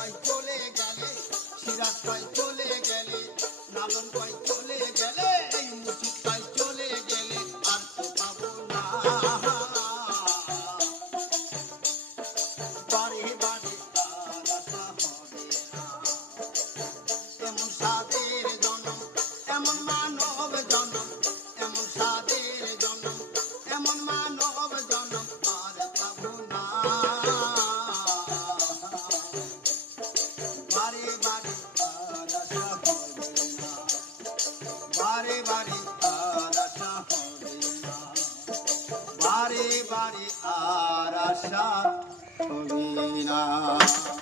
কয় চলে গেলে, সিরাজ কয় চলে গেলে, লালন কয় চলে গেলে, এই মুর্শিদ কয় চলে গেলে আর তো পাবো না। বারে বারে আর আশা হবে না। এমন সাদের জনম, এমন মানব জনম, এমন সাদের জনম, এমন মানব জনম আর পাবো না। বারে বারে আর আশা হবে না, বারে বারে আর আশা হবে না, বারে বারে আর আশা হবে না।